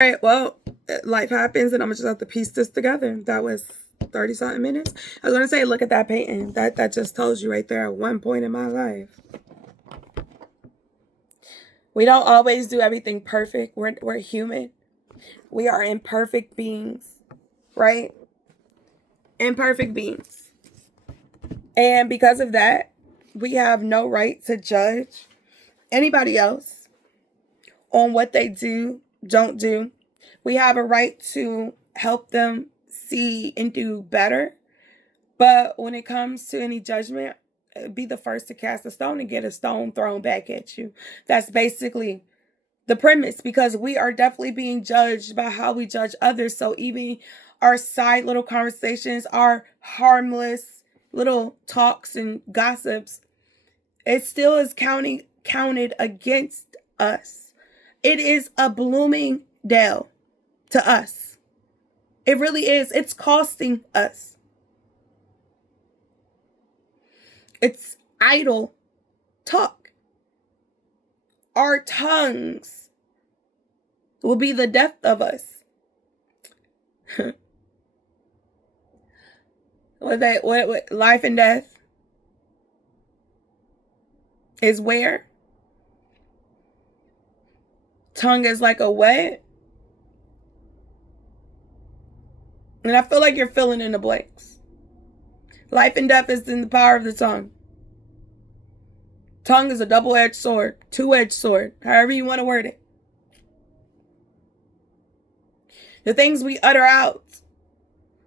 All right, well, life happens, and I'm just have to piece this together. That was 30 something minutes. I was gonna say, look at that painting. That just tells you right there at one point in my life. We don't always do everything perfect. We're human. We are imperfect beings, right? Imperfect beings. And because of that, we have no right to judge anybody else on what they do, don't do. We have a right to help them see and do better. But when it comes to any judgment, be the first to cast a stone and get a stone thrown back at you. That's basically the premise, because we are definitely being judged by how we judge others. So even our side little conversations, our harmless little talks and gossips, it still is counted against us. It is a blooming Dell to us. It really is. It's costing us. It's idle talk. Our tongues will be the death of us. What life and death is where? Tongue is like a what? And I feel like you're filling in the blanks. Life and death is in the power of the tongue. Tongue is a double-edged sword, two-edged sword, however you want to word it. The things we utter out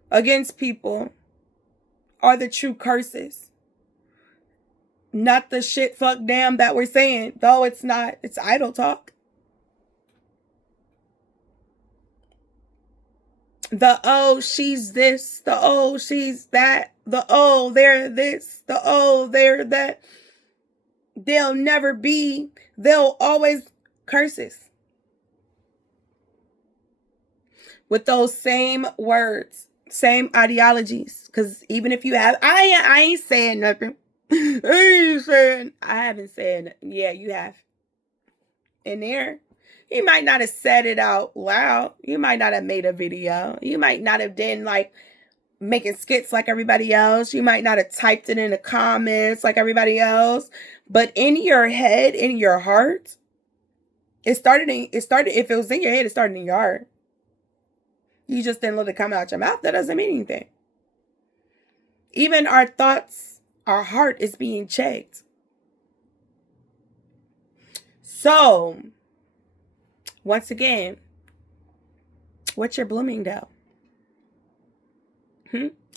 against people are the true curses. Not the shit, fuck, damn that we're saying. Though it's not. It's idle talk. The oh, she's this. The oh, she's that. The oh, they're this. The oh, they're that. They'll never be. They'll always curses. With those same words, same ideologies. Because even if you have, I ain't saying nothing. I haven't said, yeah, you have. In there. You might not have said it out loud. You might not have made a video. You might not have done like making skits like everybody else. You might not have typed it in the comments like everybody else. But in your head, in your heart, it started, if it was in your head, it started in your heart. You just didn't let it come out your mouth. That doesn't mean anything. Even our thoughts, our heart is being checked. So, once again, what's your Bloomingdale?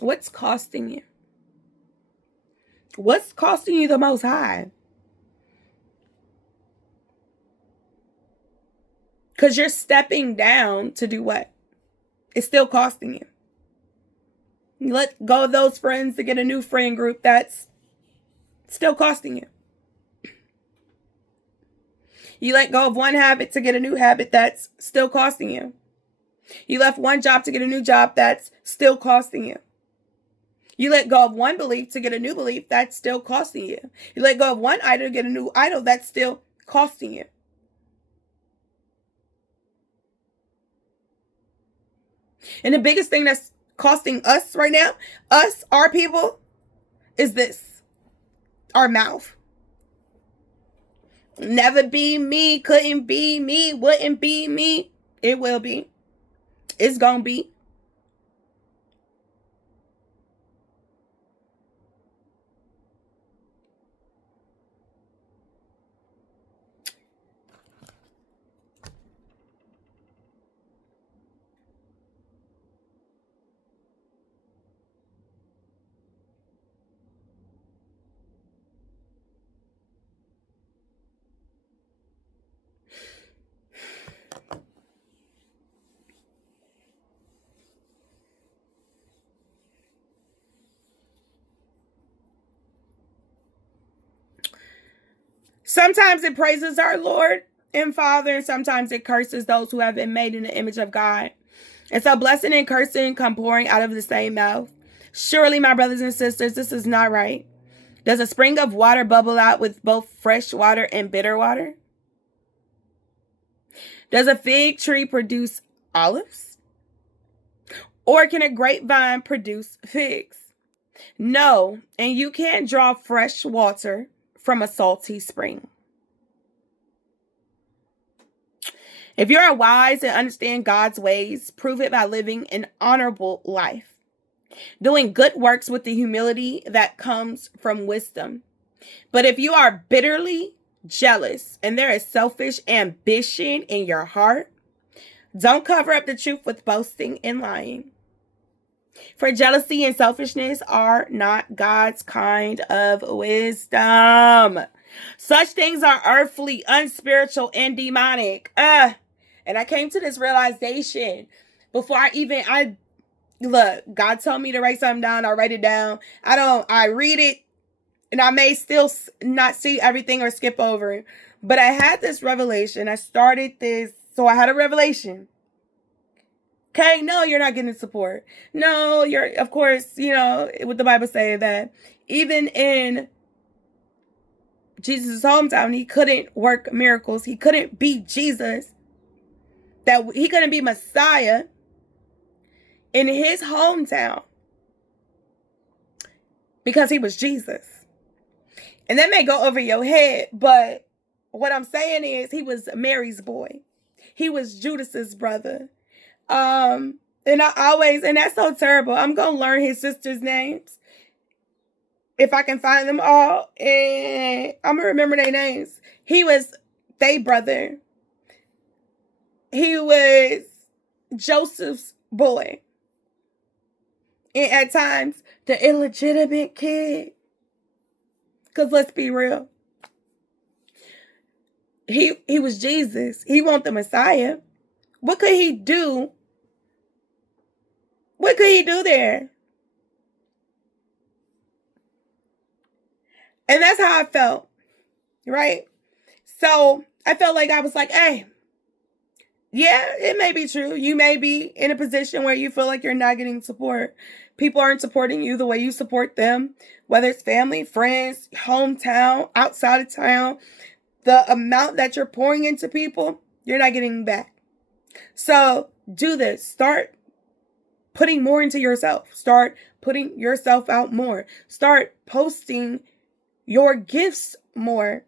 What's costing you? What's costing you the most high? Because you're stepping down to do what? It's still costing you. You let go of those friends to get a new friend group that's still costing you. You let go of one habit to get a new habit that's still costing you. You left one job to get a new job that's still costing you. You let go of one belief to get a new belief that's still costing you. You let go of one idol to get a new idol that's still costing you. And the biggest thing that's costing us right now, us, our people, is this. Our mouth. Never be me, couldn't be me, wouldn't be me. It will be. It's gonna be. Sometimes it praises our Lord and Father, and sometimes it curses those who have been made in the image of God. And so blessing and cursing come pouring out of the same mouth. Surely, my brothers and sisters, this is not right. Does a spring of water bubble out with both fresh water and bitter water? Does a fig tree produce olives? Or can a grapevine produce figs? No, and you can't draw fresh water from a salty spring. If you are wise and understand God's ways, prove it by living an honorable life, doing good works with the humility that comes from wisdom. But if you are bitterly jealous and there is selfish ambition in your heart, don't cover up the truth with boasting and lying. For jealousy and selfishness are not God's kind of wisdom. Such things are earthly, unspiritual, and demonic. And I came to this realization before I look, God told me to write something down. I write it down. I read it, and I may still not see everything or skip over it. But I had this revelation. I started this, so I had a revelation. Okay, no, you're not getting support. No, of course, what the Bible say that even in Jesus' hometown, he couldn't work miracles. He couldn't be Jesus. That he couldn't be Messiah in his hometown because he was Jesus. And that may go over your head, but what I'm saying is he was Mary's boy. He was Judas's brother. And that's so terrible. I'm going to learn his sister's names if I can find them all, and I'm going to remember their names. He was their brother. He was Joseph's boy. And at times, the illegitimate kid. Because let's be real. He was Jesus. He wasn't the Messiah. What could he do? What could he do there? And that's how I felt, right? So I felt like I was like, hey, yeah, it may be true. You may be in a position where you feel like you're not getting support. People aren't supporting you the way you support them, whether it's family, friends, hometown, outside of town. The amount that you're pouring into people, you're not getting back. So do this. Start putting more into yourself. Start putting yourself out more. Start posting your gifts more.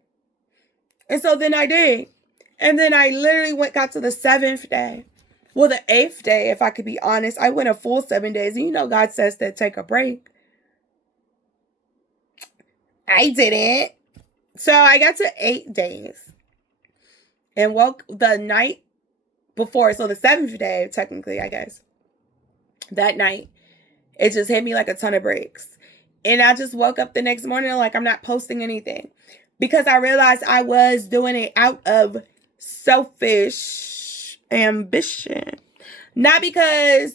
And so then I did. And then I literally got to the 7th day. Well, the 8th day, if I could be honest. I went a full 7 days. And God says to take a break. I didn't. So I got to 8 days. And woke the night before. So the 7th day, technically, I guess. That night, it just hit me like a ton of bricks. And I just woke up the next morning like I'm not posting anything. Because I realized I was doing it out of selfish ambition. Not because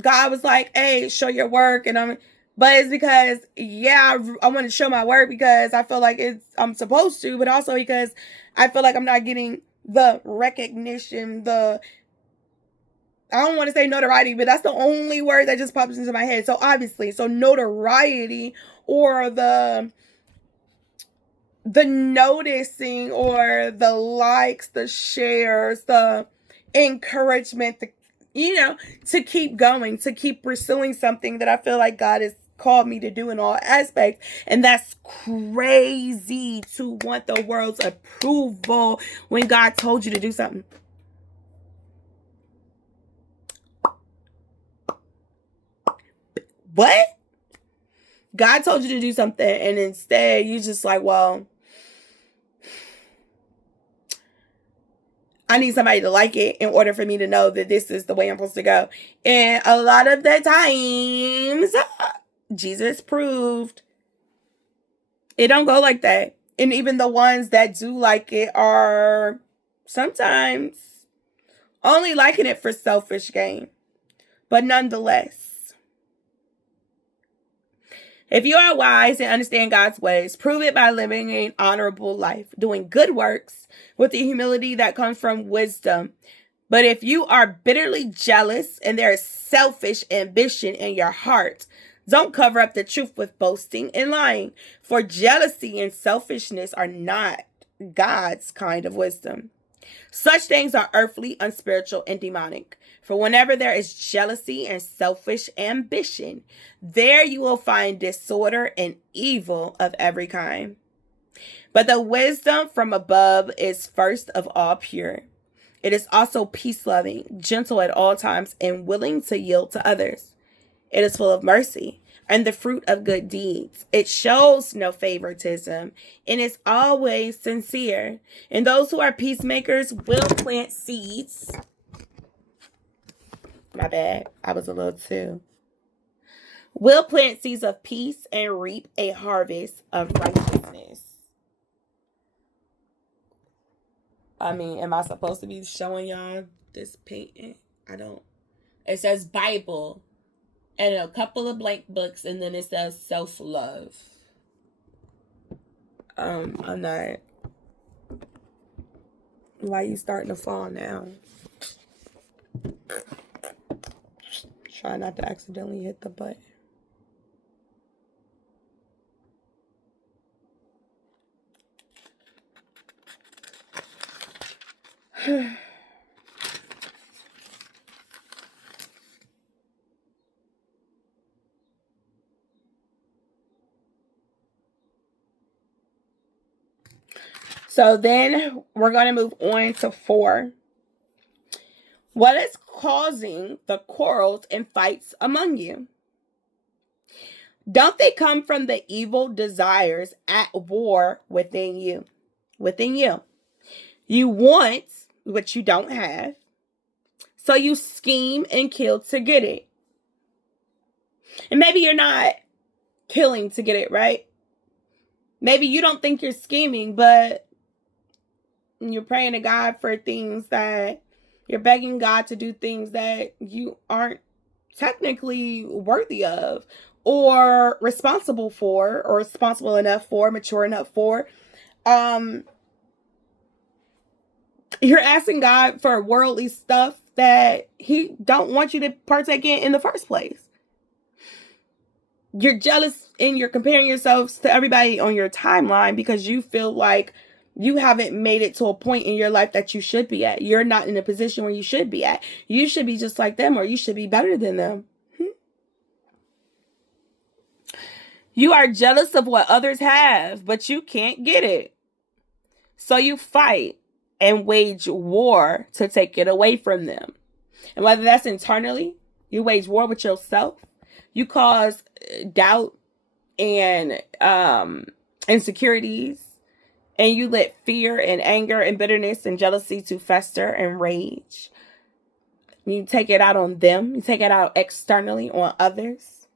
God was like, hey, show your work. But it's because, I want to show my work because I feel like I'm supposed to. But also because I feel like I'm not getting the recognition, I don't want to say notoriety, but that's the only word that just pops into my head. So obviously, notoriety or the noticing or the likes, the shares, the encouragement, to keep going, to keep pursuing something that I feel like God has called me to do in all aspects. And that's crazy to want the world's approval when God told you to do something. What? God told you to do something, and instead you just like, well, I need somebody to like it in order for me to know that this is the way I'm supposed to go. And a lot of the times, Jesus proved it don't go like that. And even the ones that do like it are sometimes only liking it for selfish gain. But nonetheless, if you are wise and understand God's ways, prove it by living an honorable life, doing good works with the humility that comes from wisdom. But if you are bitterly jealous and there is selfish ambition in your heart, don't cover up the truth with boasting and lying. For jealousy and selfishness are not God's kind of wisdom. Such things are earthly, unspiritual, and demonic. For whenever there is jealousy and selfish ambition, there you will find disorder and evil of every kind. But the wisdom from above is first of all pure. It is also peace-loving, gentle at all times, and willing to yield to others. It is full of mercy and the fruit of good deeds. It shows no favoritism and is always sincere. And those who are peacemakers will plant seeds. My bad. I was a little too. Will plant seeds of peace and reap a harvest of righteousness. I mean, am I supposed to be showing y'all this painting? I don't. It says Bible and a couple of blank books, and then it says self-love. I'm not. Why you starting to fall now? Try not to accidentally hit the button. So then we're going to move on to 4. What is causing the quarrels and fights among you? Don't they come from the evil desires at war within you? Within you. You want what you don't have, so you scheme and kill to get it. And maybe you're not killing to get it, right? Maybe you don't think you're scheming, but you're praying to God for things that you're begging God to do things that you aren't technically worthy of or responsible for or responsible enough for, mature enough for. You're asking God for worldly stuff that he don't want you to partake in the first place. You're jealous and you're comparing yourselves to everybody on your timeline because you feel like you haven't made it to a point in your life that you should be at. You're not in a position where you should be at. You should be just like them, or you should be better than them. You are jealous of what others have, but you can't get it. So you fight and wage war to take it away from them. And whether that's internally, you wage war with yourself. You cause doubt and insecurities. And you let fear and anger and bitterness and jealousy to fester and rage. You take it out on them. You take it out externally on others.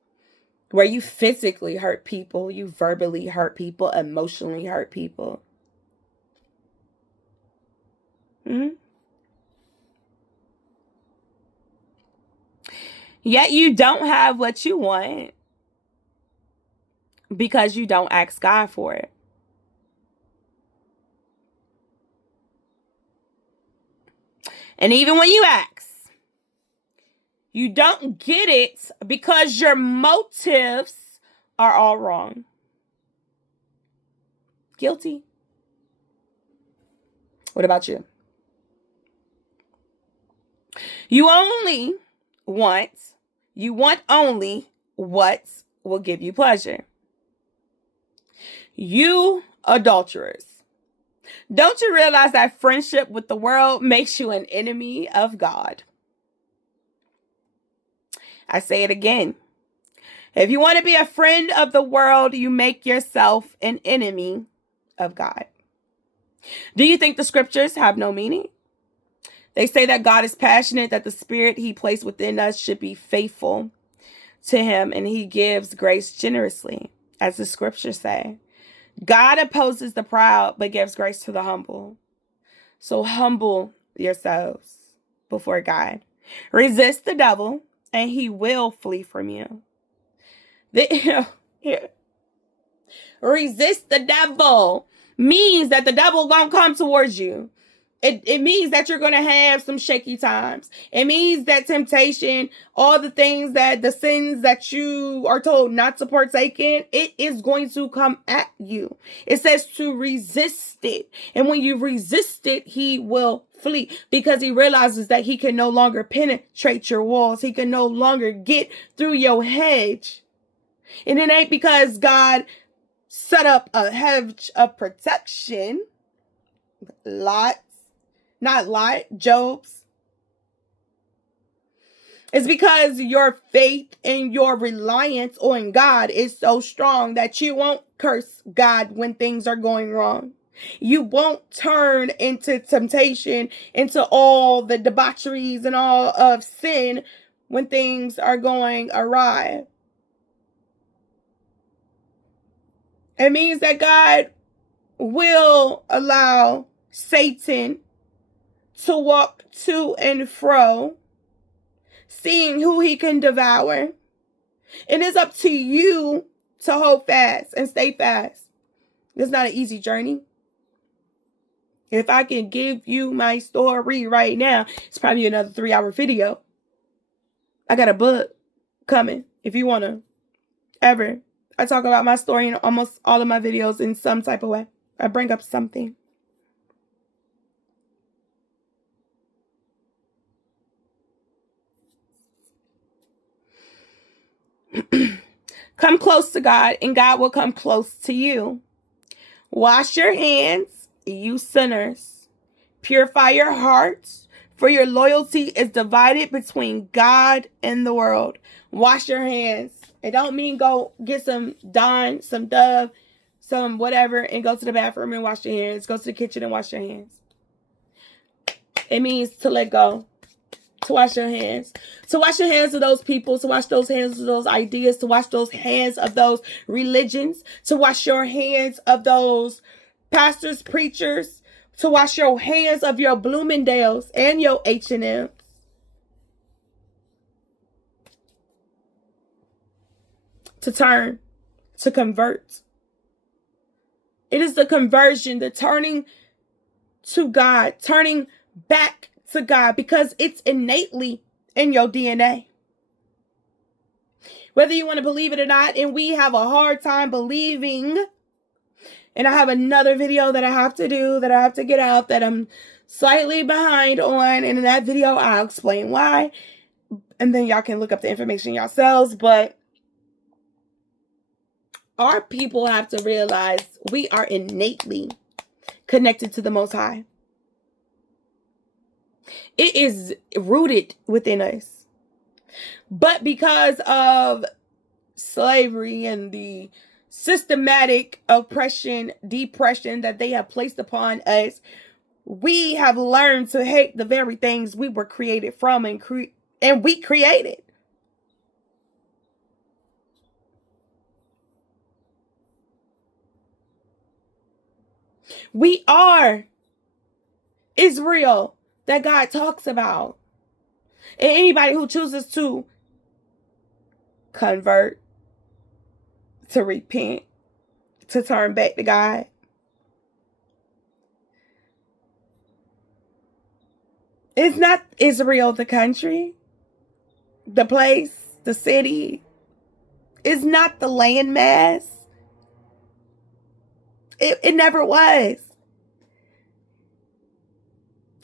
Where you physically hurt people. You verbally hurt people. Emotionally hurt people. Yet you don't have what you want because you don't ask God for it. And even when you ask, you don't get it because your motives are all wrong. Guilty. What about you? You want only what will give you pleasure. You adulterers. Don't you realize that friendship with the world makes you an enemy of God? I say it again. If you want to be a friend of the world, you make yourself an enemy of God. Do you think the scriptures have no meaning? They say that God is passionate, that the spirit he placed within us should be faithful to him, and he gives grace generously, as the scriptures say. God opposes the proud, but gives grace to the humble. So humble yourselves before God. Resist the devil, and he will flee from you. Resist the devil means that the devil gonna come towards you. It means that you're going to have some shaky times. It means that temptation, all the things that the sins that you are told not to partake in, it is going to come at you. It says to resist it. And when you resist it, he will flee, because he realizes that he can no longer penetrate your walls. He can no longer get through your hedge. And it ain't because God set up a hedge of protection. Job's. It's because your faith and your reliance on God is so strong that you won't curse God when things are going wrong. You won't turn into temptation, into all the debaucheries and all of sin when things are going awry. It means that God will allow Satan to walk to and fro, seeing who he can devour. And it's up to you to hold fast and stay fast. It's not an easy journey. If I can give you my story right now, it's probably another 3-hour video. I got a book coming if you want to ever. I talk about my story in almost all of my videos in some type of way. I bring up something. Come close to God, and God will come close to you. Wash your hands, you sinners. Purify your hearts, for your loyalty is divided between God and the world. Wash your hands. It don't mean go get some Dawn, some Dove, some whatever, and go to the bathroom and wash your hands. Go to the kitchen and wash your hands. It means to let go. To wash your hands. To wash your hands of those people. To wash those hands of those ideas. To wash those hands of those religions. To wash your hands of those pastors, preachers. To wash your hands of your Bloomingdale's and your H&M's. To turn. To convert. It is the conversion, the turning to God. Turning back to God, because it's innately in your DNA. Whether you want to believe it or not, and we have a hard time believing. And I have another video that I have to do, that I have to get out, that I'm slightly behind on. And in that video, I'll explain why. And then y'all can look up the information yourselves. But our people have to realize we are innately connected to the Most High. It is rooted within us. But because of slavery and the systematic oppression, depression that they have placed upon us, we have learned to hate the very things we were created from and we created. We are Israel that God talks about. And anybody who chooses to convert, to repent, to turn back to God, it's not Israel, the country, the place, the city. It's not the landmass. It never was.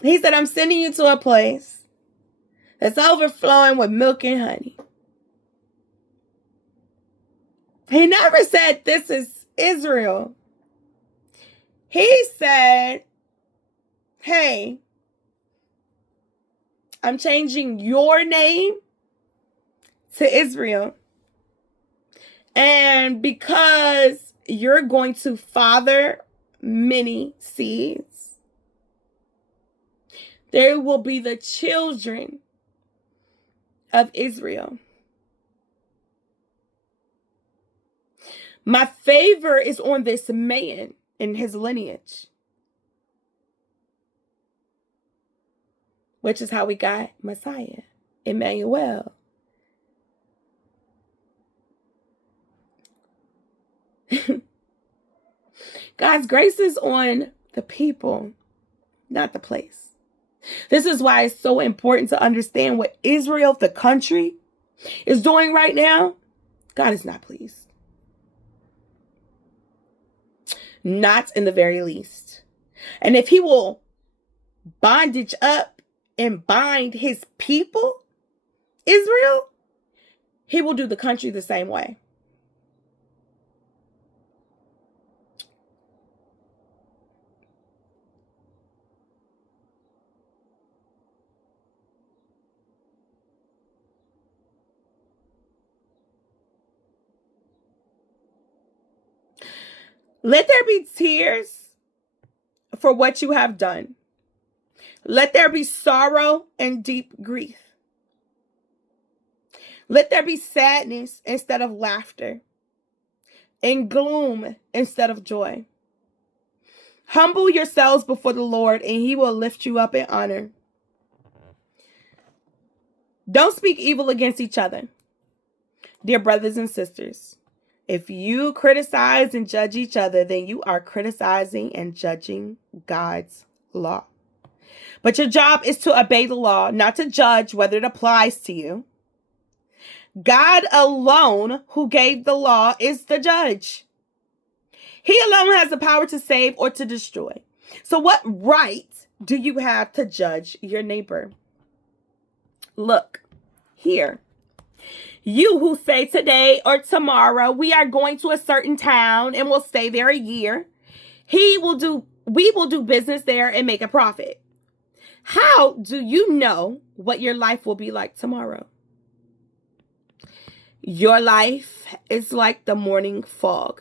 He said, I'm sending you to a place that's overflowing with milk and honey. He never said this is Israel. He said, hey, I'm changing your name to Israel. And because you're going to father many seeds, there will be the children of Israel. My favor is on this man and his lineage, which is how we got Messiah, Emmanuel. God's grace is on the people. not the place. This is why it's so important to understand what Israel, the country, is doing right now. God is not pleased. Not in the very least. And if he will bondage up and bind his people, Israel, he will do the country the same way. Let there be tears for what you have done. Let there be sorrow and deep grief. Let there be sadness instead of laughter, and gloom instead of joy. Humble yourselves before the Lord, and he will lift you up in honor. Don't speak evil against each other. Dear brothers and sisters, if you criticize and judge each other, then you are criticizing and judging God's law. But your job is to obey the law, not to judge whether it applies to you. God alone, who gave the law, is the judge. He alone has the power to save or to destroy. So what right do you have to judge your neighbor? Look, here. You who say today or tomorrow, we are going to a certain town and will stay there a year. We will do business there and make a profit. How do you know what your life will be like tomorrow? Your life is like the morning fog.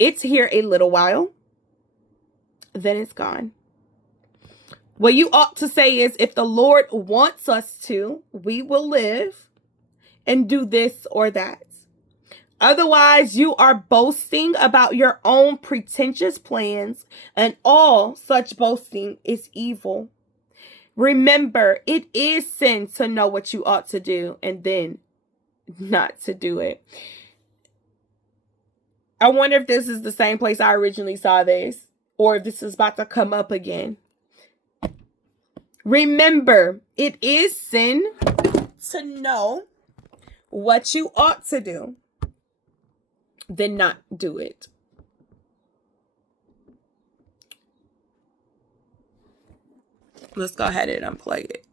It's here a little while, then it's gone. What you ought to say is, if the Lord wants us to, we will live and do this or that. Otherwise, you are boasting about your own pretentious plans, and all such boasting is evil. Remember, it is sin to know what you ought to do and then not to do it. I wonder if this is the same place I originally saw this, or if this is about to come up again. Remember, it is sin to know what you ought to do, then not do it. Let's go ahead and unplug it.